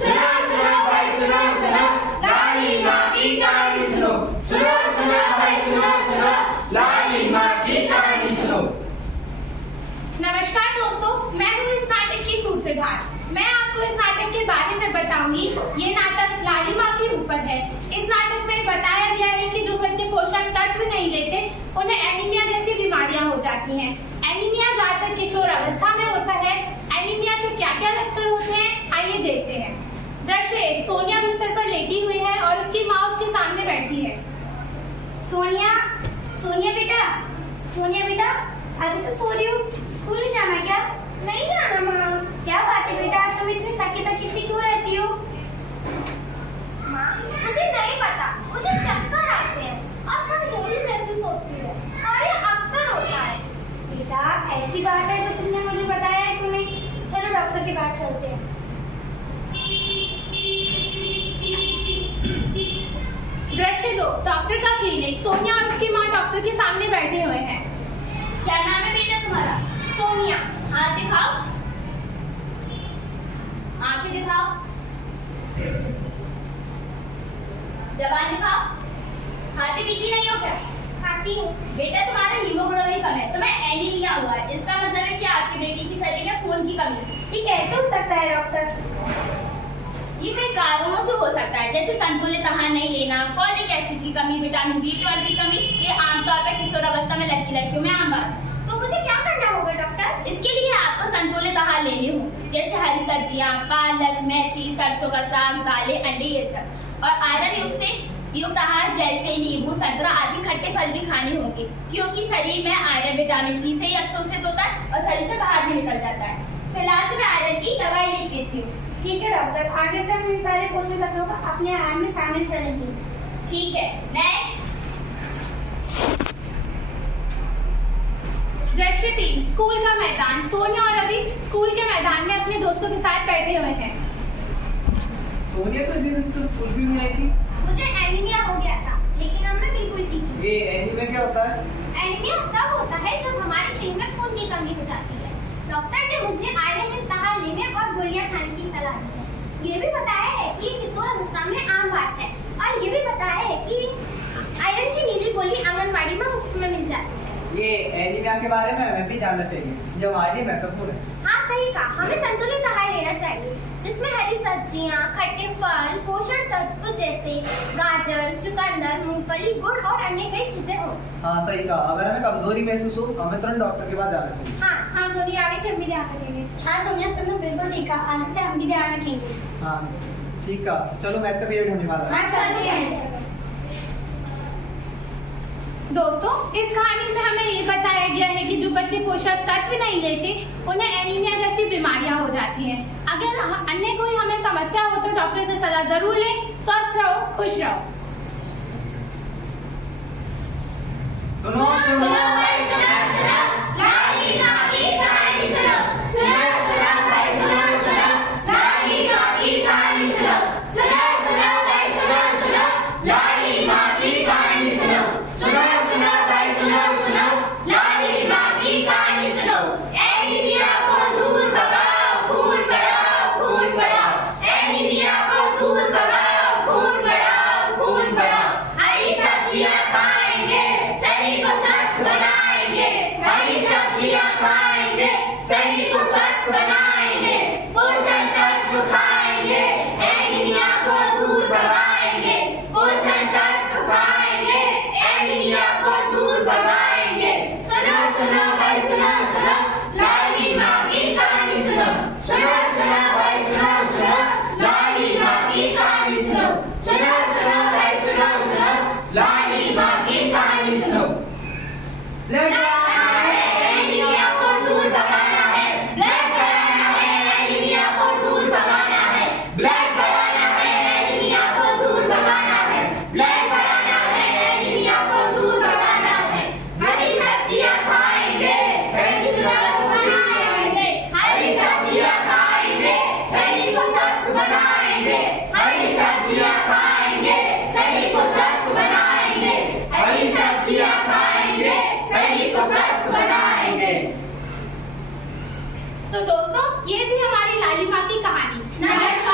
सुनो सुनो भाई सुनो सुनो, लाली माँ की कहानी सुनो। सुनो सुनो भाई सुनो सुनो, लाली माँ की कहानी सुनो। नमस्कार दोस्तों, मैं हूँ इस नाटक की सूत्रधार। मैं आपको इस नाटक के बारे में बताऊंगी। ये नाटक लाली माँ के ऊपर है। इस नाटक में बताया गया है कि जो बच्चे पोषक तत्व नहीं लेते उन्हें एनीमिया जैसी बीमारियां हो जाती हैं। एनीमिया ज्यादातर किशोर अवस्था में होता है। एनीमिया के क्या क्या लक्षण होते हैं, आइए देखते हैं। दृश्य 1, सोनिया बिस्तर पर लेटी हुई है और उसकी माँ उसके सामने बैठी है। सोनिया, सोनिया बेटा, अभी तो सो रही हो, स्कूल नहीं जाना क्या? नहीं जाना माँ। क्या बात है बेटा, तुम इतनी थकी सी क्यों रहती हो? माँ, मुझे नहीं पता, मुझे चक्कर आते हैं और कमजोरी महसूस होती है और ये अक्सर होता है। बेटा ऐसी बात है तो तुमने मुझे बताया है क्यों नहीं? चलो डॉक्टर के पास चलते हैं। दृश्य 2, डॉक्टर का क्लिनिक। सोनिया और उसकी माँ डॉक्टर के सामने बैठे हुए हैं। क्या नाम है बेटा तुम्हारा? सोनिया। हाथ दिखाओ, आंखें दिखाओ, जबान दिखाओ। खाती पीती नहीं हो क्या? खाती हूँ। बेटा तुम्हारा हीमोग्लोबिन कम है, तुम्हें एनीमिया हुआ है। इसका मतलब है कि आपकी बेटी की शरीर में खून की कमी है। ये कैसे हो सकता है डॉक्टर? ये कई कारणों से हो सकता है, जैसे संतुलित आहार नहीं लेना, फॉलिक एसिड की कमी, विटामिन B12 की कमी। ये आमतौर पर किशोर अवस्था में लड़कियों में आम बात है। तो मुझे क्या करना होगा डॉक्टर? इसके लिए आपको संतुलित आहार लेने होंगे, जैसे हरी सब्जियां, पालक, मेथी, सरसों का साग, दालें, अंडे, ये सब। और आयरन युक्त आहार जैसे नींबू, संतरा आदि खट्टे फल भी खाने होंगे, क्योंकि शरीर में आयरन विटामिन C से ही अवशोषित होता है और शरीर से बाहर भी निकल जाता है। फिलहाल तो मैं आयरन की दवाई लिख देती हूँ। ठीक है डॉक्टर, आगे से हम इन सारे पोषक तत्वों को अपने आहार में शामिल करेंगे। ठीक है, नेक्स्ट। दृश्य 3, स्कूल का मैदान। सोनिया और अभी स्कूल के मैदान में अपने दोस्तों के साथ बैठे हुए हैं। सोनिया तो दिन से स्कूल भी नहीं आई थी। मुझे एनीमिया हो गया था, लेकिन अब मैं बिल्कुल ठीक हूँ। ये एनीमिया क्या होता है? एनीमिया तब होता है जब हमारे शरीर में खून की कमी हो जाती है। डॉक्टर ने मुझे आयरन युक्त आहार लेने और गोलियां खाने की सलाह दी है। ये भी बताया है कि किशोर अवस्था में आम बात है और ये भी बताया है कि आयरन की नीली गोली आंगनबाड़ी में मुफ्त में मिल जाती है। ये एनीमिया के बारे में हमें भी जानना चाहिए, ये हमारे लिए महत्वपूर्ण है। हाँ सही कहा, हमें संतुलित आहार लेना चाहिए, जिसमें हरी सब्जियां, खट्टे फल, पोषण तत्व जैसे गाजर, चुकंदर, मूंगफली, गुड़ और अन्य कई चीजें हो। हाँ सही कहा, अगर हमें कमजोरी महसूस हो हमें तुरंत डॉक्टर के पास जाना चाहिए। हाँ सोनिया, आगे से हम भी ध्यान रखेंगे। हाँ सोनिया, तुमने बिल्कुल ठीक कहा, आगे से हम भी ध्यान रखेंगे। हाँ ठीक है, चलो मैथ का पीरियड होने वाला है। हाँ चलते हैं। दोस्तों, इस कहानी में हमें ये बताया गया है कि जो बच्चे पोषक तत्व नहीं लेते उन्हें एनीमिया जैसी बीमारियां हो जाती हैं। अगर अन्य कोई हमें समस्या हो तो डॉक्टर से सलाह जरूर लें। स्वस्थ रहो, खुश रहो। सुनो सुनो भाई सुनो सुनो, लाली माँ की कहानी सुनो। सुनो सुनो भाई सुनो सुनो, लाली माँ की कहानी सुनो। सुनो सुनो भाई सुनो सुनो, लाली माँ की कहानी सुनो। सुनो सुनो भाई सुनो सुनो, लाली माँ की कहानी सुनो। एनीमिया को दूर भगाओ, खून बढ़ाओ, खून बढ़ाओ। एनीमिया को दूर भगाओ, खून बढ़ाओ, खून बढ़ाओ। हरी सब्जियाँ खाएंगे, शरीर को स्वस्थ बनाएंगे। हरी सब्जियाँ खाएंगे, शरीर को स्वस्थ बनाएंगे। पोषण तत्व खाएंगे, एनीमिया को दूर भगाएंगे। पोषण तत्व खाएंगे, एनीमिया को दूर भगाएंगे। सुनो सुनो भाई सुनो सुनो, लाली माँ की कहानी सुनो। सुनो सुनो भाई सुनो सुनो, लाली माँ की कहानी सुनो। सुनो सुनो भाई सुनो सुनो, लाली माँ की कहानी सुनो। ब्लड बढ़ाना है, एनीमिया को दूर भगाना है। ब्लड बढ़ाना है, एनीमिया को दूर भगाना है। ब्लड बढ़ाना है, एनीमिया को दूर भगाना है। ब्लड बढ़ाना है, एनीमिया को दूर भगाना है। हरी सब्जियाँ खाएंगे, शरीर को स्वस्थ बनाएंगे। हरी सब्जियाँ खाएंगे, शरीर को स्वस्थ बनाएंगे। हरी सब्जियाँ खाएंगे, शरीर को स्वस्थ बनाएंगे। हरी सब्जियाँ खाएंगे, शरीर को स्वस्थ बनाएंगे। तो दोस्तों, ये थी हमारी लाली माँ की कहानी। नमस्कार।